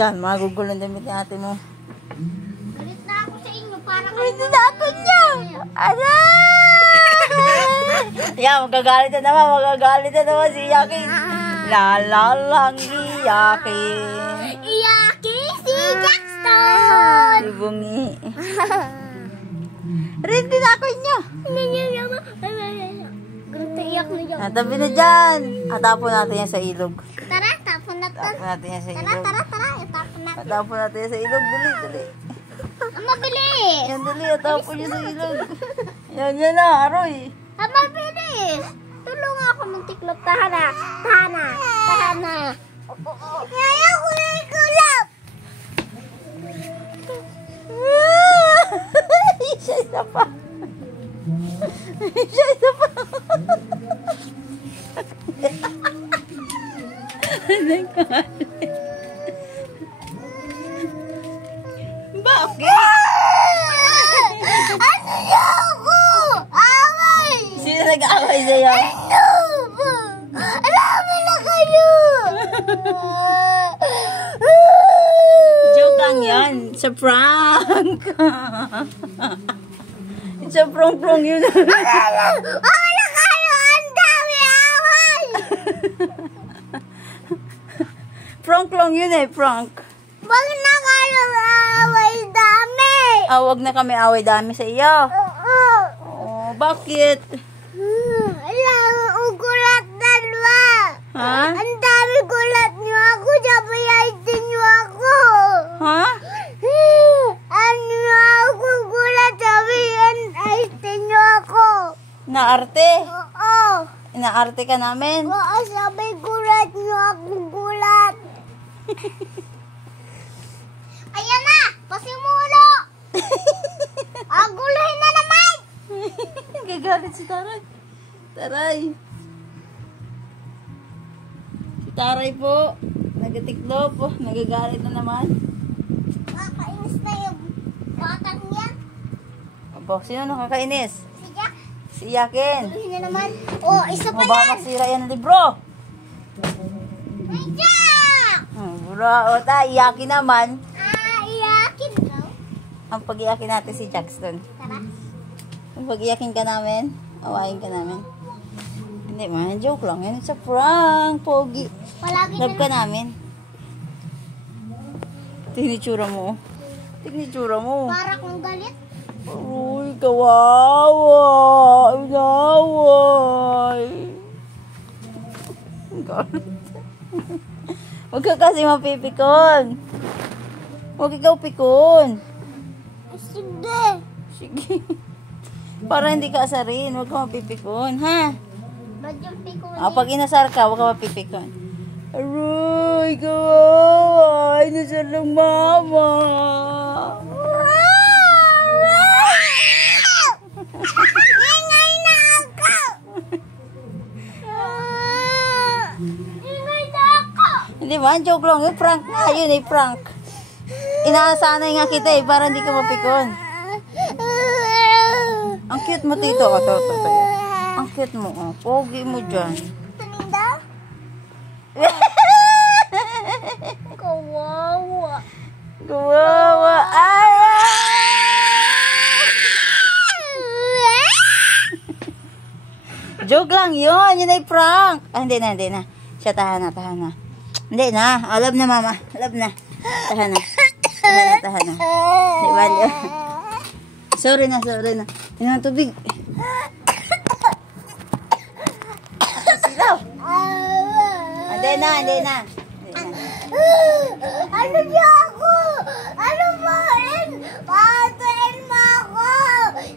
yan. Magugulo ng damit ni ate mo. Galit na ako sa inyo. Parang Hindi na ako niya. Aray! Yan, magagalit na naman. Magagalit na naman si Yakin. Lalalang Yakin. Yakin si Jackson. Bungi. Rin din ako niya. Ganito iyak na dyan. Natabi na dyan. Atapon natin yan sa ilog. Tara, tapon na to. Atapon natin yan sa Tara, ilog. tara. Itapon na. Atapon natin yan sa ilog. Dali, dali. Ang mabilis. Yan, dali. Atapon niya sa ilog. Yan na, Aroy. Ang mabilis. Tulungan ako ng tiklop. Tahana. Kaya ko na ikulap. Isa pa. Isa pa. Bakit? Ano niya ako? Away! Sino nag-aaway sa'yo? Alam na kayo! Joke lang yan. It's a prank. It's a prank yun. Wala kayo! Ang dami away! Prank lang yun eh, prank. Wag na kayo away dami! Wag na kami away dami sa iyo. Oo. Oh, bakit? Alam, ugulat dalawa. Ha? Ang dami gulat niyo ako, sabayayin niyo ako. Ha? Ano ako gulat, sabayayin niyo ako. Naarte? Oo. Inaarte ka namin? Oo, sabay gulat niyo ako gulat. Ayan na, pasimulo. Aguluhin na naman. Gagalit si Taray. Taray. Si Taray po. Nagatiklop. Nagagalit na naman. Nakakainis na yung batang yan. Abo, sino nakakainis? Si Jack. Si Yakin. Aguluhin na naman. Oh, isa pa Mababa yan. masira yan ang libro. Ay, Jack. Bro, o ta, iyakin naman. Iyakin daw. Ang pag-iyakin natin si Jackson. Tara. Ang pag-iyakin ka namin, awayin ka namin. Hindi man, joke lang. Yan sa prank, pogi. Palagi Love na ka namin. Tinitsura mo. Tinitsura mo. para kung galit. Uy, kawawa. Inaway. Galit. Huwag ka kasi mapipikon. Huwag ikaw pikon. Sige. Sige. Para hindi ka asarin, huwag ka mapipikon, ha? Ba't yung pikunin? Pag inasar ka, huwag ka mapipikon. Aroy, kawawa. Inasar lang mama. Ingay na ako! Ingay na ako! Hindi man, joke lang. Yung prank nga, yun eh, prank. Inaasanay nga kita eh, para hindi ka mapikon. Ang cute mo, tito. Ito. Ang cute mo, oh. Pogi mo dyan. Taninda? Kawawa. Kawawa. Ay! Joke lang yun. Yun ay prank. Hindi na. Siya, tahan na. Hindi na. Alam na, mama. Alam na. Tahan na. Di ba? Sorry na. Ano ang tubig? Silaw. Hindi na. Ano niya ako? Ano ba? Patayin mo ako!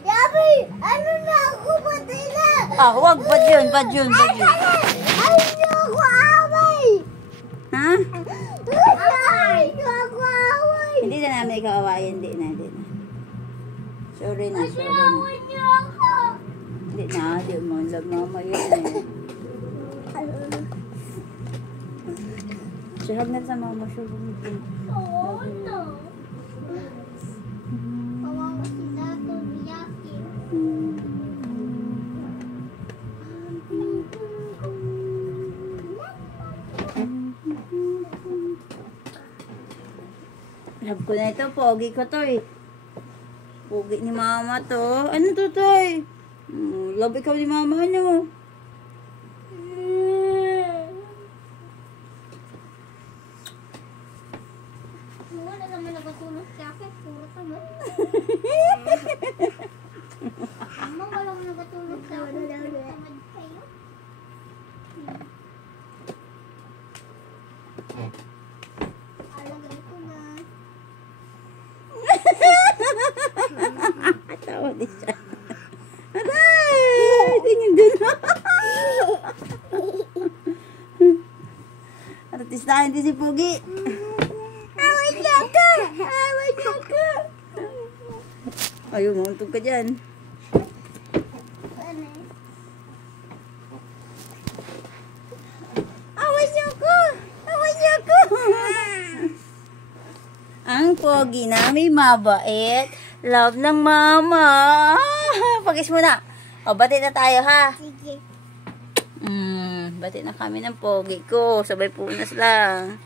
Yabi! Ano na ako? Patay na! Huwag. Bad yun. Ano niya ako away? Ha? Ano niya ako away? Hindi na namin ikaw awayin. Hindi na. Sorry na. Away niya ako! Hindi na. Di mo. Love mama yun eh. Sihag na sa mama siya. Oo, no. Kawawa si Dato Miyaki. Love ko na ito. Pogi ko to eh. Pogi ni mama to. Ano to to eh? Love ikaw ni mama nyo. Wala naman nagatulog sa akin. Puro tama. Mama, walang nagatulog sa akin. Tamad kayo. Alagay ko na. Tawa din siya. Aray! Tingin dun. Artistahin din si Pogi. Away niya ka! Away niya ka! Ayaw, mauntog ka dyan. Ano? Away niya ko! Away niya ko! Ang Pogi na may mabait. Love ng mama. Pagis mo na. O, bati na tayo ha. Sige. Bati na kami ng Pogi ko. Sabay punas lang.